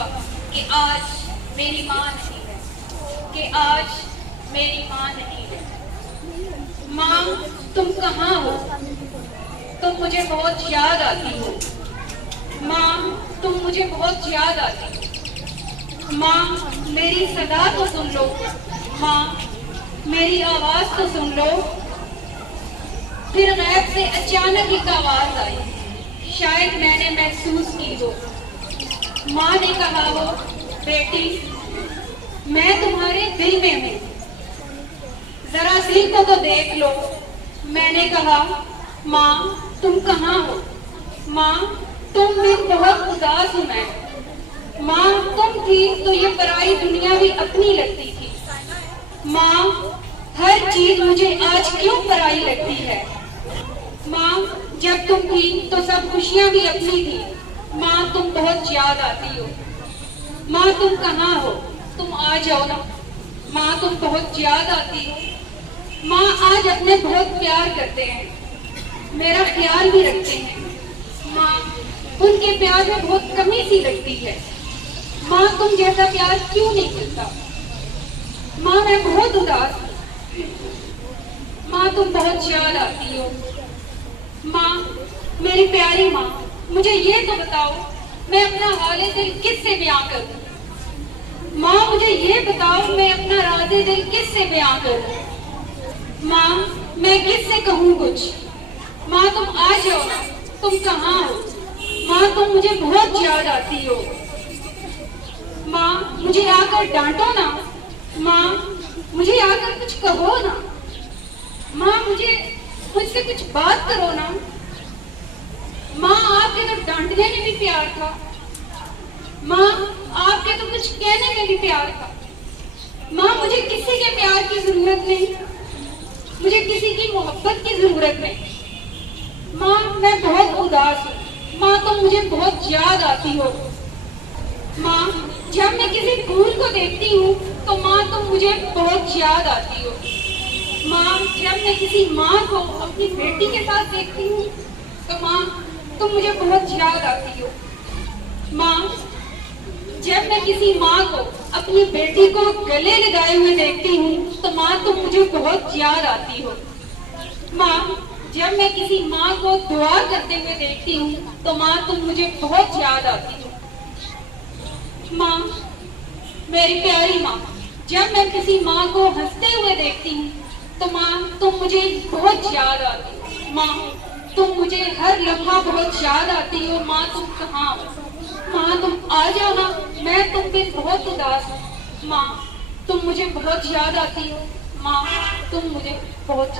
कहूँगा कि आज मेरी माँ नहीं है, कि आज मेरी माँ नहीं है। माँ तुम कहाँ हो? तुम मुझे बहुत याद आती हो। माँ तुम मुझे बहुत याद आती हो। माँ मेरी सदा तो सुन लो, माँ मेरी आवाज तो सुन लो। फिर गैब से अचानक एक आवाज आई, शायद मैंने महसूस की हो। माँ ने कहा हो, बेटी मैं तुम्हारे दिल में हूँ, जरा दिल को तो देख लो। मैंने कहा माँ तुम कहाँ हो? माँ तुम भी बहुत उदास हूँ मैं। माँ तुम थी तो ये पराई दुनिया भी अपनी लगती थी। माँ हर चीज मुझे आज क्यों पराई लगती है? माँ जब तुम थी तो सब खुशियाँ भी अपनी थी। माँ तुम बहुत याद आती हो। माँ तुम कहाँ हो? तुम आ जाओ ना। माँ तुम बहुत याद आती हो। माँ आज अपने बहुत प्यार करते हैं, मेरा ख्याल भी रखते हैं। माँ उनके प्यार में बहुत कमी सी लगती है। माँ तुम जैसा प्यार क्यों नहीं मिलता? माँ मैं बहुत उदास हूँ। माँ तुम बहुत याद आती हो। माँ मेरी प्यारी माँ मुझे ये तो बताओ, मैं अपना हाले दिल किससे बयां करूं? माँ मुझे ये बताओ, मैं अपना राज़े दिल किससे बयां करूं? माँ मैं किससे कहूँ कुछ? माँ तुम आ जाओ ना। तुम कहाँ हो? माँ तुम मुझे बहुत याद आती हो। माँ मुझे आकर डांटो ना। माँ मुझे आकर कुछ कहो ना। माँ मुझसे कुछ बात करो ना। माँ आपके तो डांटने में भी प्यार था। माँ आपके तो कुछ कहने में भी प्यार था। माँ मुझे किसी के प्यार की जरूरत नहीं, मुझे किसी की मोहब्बत की जरूरत नहीं। माँ मैं बहुत उदास हूँ। माँ तुम मुझे बहुत याद आती हो। माँ जब मैं किसी फूल को देखती हूँ तो माँ तुम मुझे बहुत याद आती हो। माँ जब मैं किसी माँ को अपनी बेटी के साथ देखती हूँ तो माँ तुम मुझे बहुत याद आती हो। माँ जब मैं किसी माँ को अपनी बेटी को गले लगाए हुए देखती हूँ तो माँ तुम मुझे बहुत याद आती हो। माँ जब मैं किसी माँ को दुआ करते हुए देखती हूँ तो माँ तुम मुझे बहुत याद आती हो। माँ मेरी प्यारी माँ जब मैं किसी माँ को हंसते हुए देखती हूँ तो माँ तुम मुझे बहुत याद आती हो। माँ तुम मुझे हर लम्हा बहुत याद आती हो। माँ तुम कहाँ हो? माँ तुम आ जाओ ना, मैं तुम पे बहुत उदास हूँ। माँ तुम मुझे बहुत याद आती हो। माँ तुम मुझे बहुत